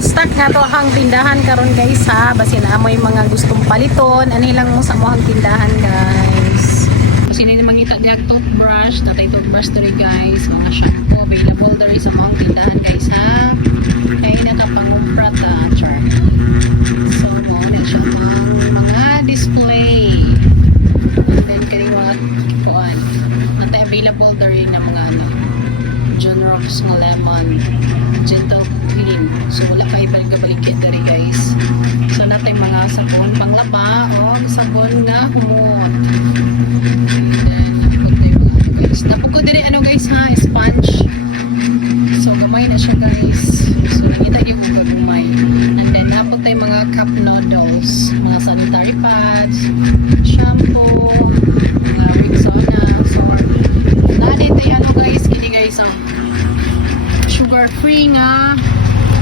full stock nga to ang tindahan karon guys ha. Basi na mo yung mga gustong paliton, ani lang mo sa mohang tindahan guys. Kasi hindi makita diag toothbrush, tatay toothbrush diri guys, mga shampoo available diri sa mohang tindahan guys ha. Kaya na ka pangumpra ta char. So mo na siya ang mga display. And then kaniwa kuan. Natay available diri na mga ano. John Rock's nga lemon, gentle cream. So wala kayo balik-balik dari guys. So natay mga sabon panglaba o sabon nga humot. Dapat ko diri ano guys ha, sponge. So gamay na siya guys. So nakita niyo kung gamay. And then dapat tayo mga cup noodles, mga sanitary pads, shampoo, mga Rexona. So natin tayo ano guys, kini guys ang sugar free nga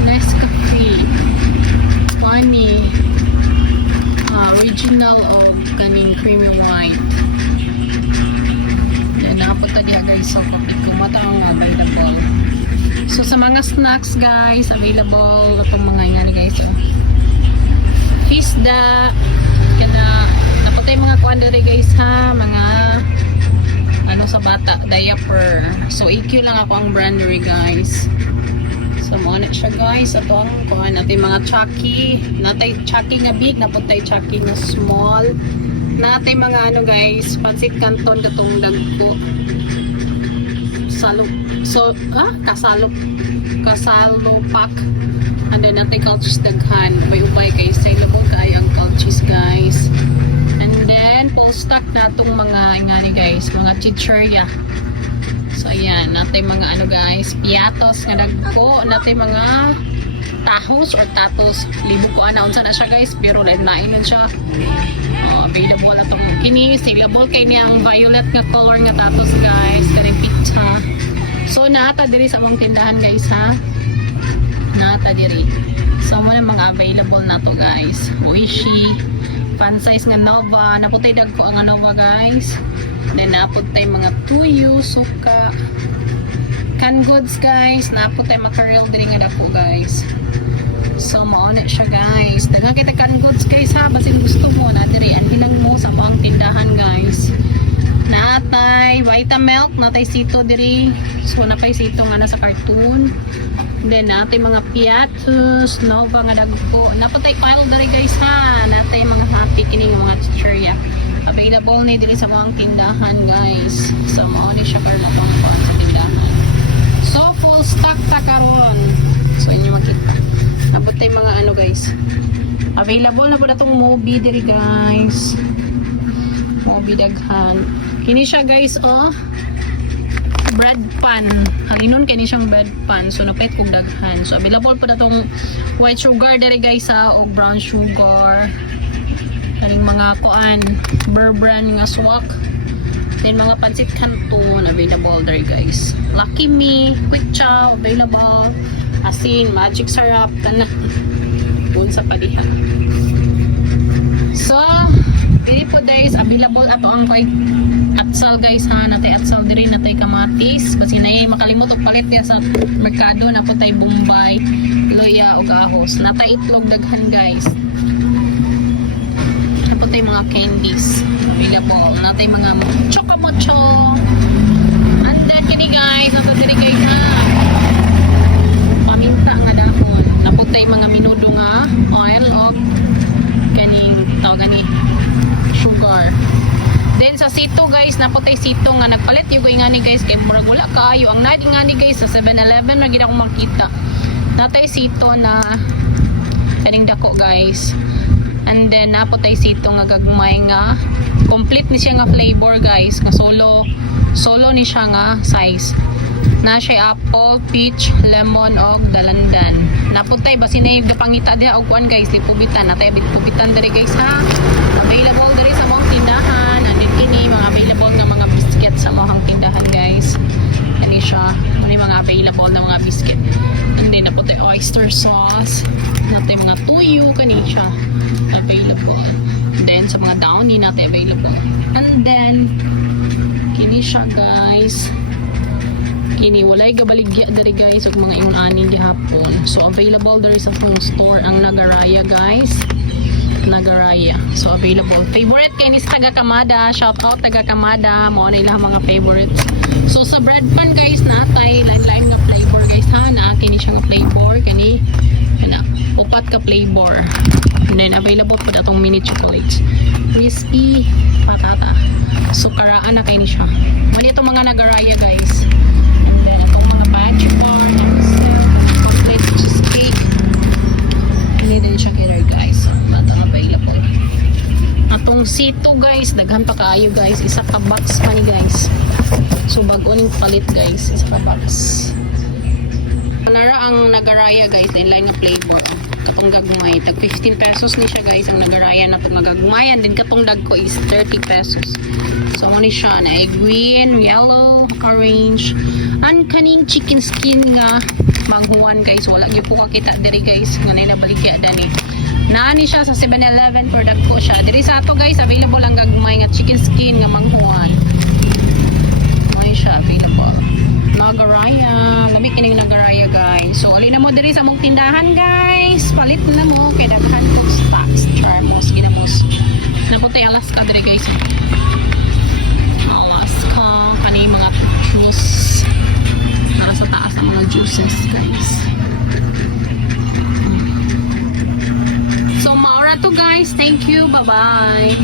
Nescafe funny original o kaning creamy white. Yan napunta diha guys sa kapit kung mata ang available. So sa mga snacks guys available itong mga ingani guys Fisda kana napunta yung mga kuan diri guys ha, mga ano sa bata, diaper. So EQ lang ako ang brand diri guys. So mo na siya guys. Ito ang kuha natin mga Chucky. Natay Chucky nga big, napuntay Chucky nga small. Natay mga ano guys, pansit canton katong dagko. Kasalo pack. And then natay cultures daghan. Ubay-ubay kay saleable kay ang cultures guys. And then full stock natong mga ingani guys, mga chichirya. So ayan, natay mga ano guys, piatos nga dagko, natay mga tahos or tatos. Libo ko ana unsa na siya guys, pero red na inon siya. Available atong kini, saleable kay niya ang violet nga color nga tatos guys, kani pizza. So naata diri sa among tindahan guys ha. Naata diri. So mo na mga available na to guys. Oishi, fan size nga Nova, naputay dagko ang Nova guys. Then naputay mga tuyo, suka, canned goods guys, naputay mackerel diri nga dako guys. So mao na siya guys. Daghang kita canned goods guys ha, basin gusto mo na diri anhilang mo sa among tindahan guys. Natay Vitamilk, natay sito diri. So napay sito nga nasa cartoon. Then natay mga piatos, Nova nga dagko. Napatay pile diri guys ha. Natay mga happy kining mga chichirya. Available ni diri sa mga tindahan guys. So mao ni siya karon ako sa tindahan. So full stock ta karon. So inyo makita. Napatay mga ano guys. Available na po natong Mobi diri guys. Mobi daghan. Kini siya guys oh. Bread pan. Halinon kini siyang bread pan. So napait kog daghan. So available pa natong white sugar diri guys ha o brown sugar. Kaning mga kuan, Burr brand nga swak. Then mga pansit canton available diri guys. Lucky Me, Quick Chow available. Asin, magic syrup kana. Bun sa padiha. So diri po guys available ato ang kay atsal guys ha, natay atsal diri, natay kamatis, basi nay makalimot og palit niya sa merkado na po tay Bombay, loya ug ahos. Natay itlog daghan guys. Na po tay mga candies available, natay mga chocomocho. And then kini guys, nato diri guys ha. Paminta nga dahon. Na po tay mga minudo nga oil og kaning tawag ni sugar. Then sa sito guys, napotay sito nga nagpalit yung ingani guys kay murag wala kaayo ang nadi ingani guys sa 7-Eleven na gid akong makita. Natay sito na kaning dako guys. And then napotay sito nga gagmay nga complete ni siya nga flavor guys, nga solo ni siya nga size. Na siya apple, peach, lemon og dalandan. Naputay basin ay gapangita diha og kuan guys, lipubitan. Natay lipubitan diri guys ha. Available diri sa mga tindahan. And then kini mga available nga mga biscuit sa mga tindahan guys. Kani siya, kani mga available na mga biscuit. And then naputay oyster sauce. Natay mga tuyo kani siya available. And then sa mga downy natin available. And then kini siya guys. Kini walay gabaligya diri guys ug mga ingon ani gihapon. So available there sa phone store ang Nagaraya guys. Nagaraya. So available. Favorite kay ni sa taga Kamada. Shout out taga Kamada. Mo na ilang mga favorites. So sa bread pan guys natay lain-lain nga flavor guys ha. Naa kini siya nga flavor kani na upat ka flavor. And then available po atong mini chocolates. Crispy patata. So karaan na kay ni siya. Mo itong mga Nagaraya guys. And then atong mga batch bar, chocolate cheesecake. Ini din siya killer guys. So, batang available. Atong sito guys, daghan pa kaayo guys. Isa ka box pa ni guys. So bago ning palit guys, isa ka box. Nara ang Nagaraya guys, inline nga flavor. Katong gagmay, tag 15 pesos ni siya guys ang Nagaraya na itong nagagmayan. Din katong dagko is 30 pesos. So mo ni siya na green, yellow, orange, and kaning chicken skin nga manghuan guys. Wala gyud po kakita diri guys. Nganay na baligya dani. Naani siya sa 7-Eleven for dagko siya. Diri sa ato guys, available ang gagmay nga chicken skin nga manghuan. Mo siya available. Nagaraya. Lami kining Nagaraya guys. So, ali na mo diri sa mong tindahan guys. Palit na mo. Kaya daghan kong stocks. Charmos. Ginamos. Napuntay Alaska diri guys. Alaska. Kani mga juice. Para sa taas ang mga juices guys. So, maura to guys. Thank you. Bye-bye.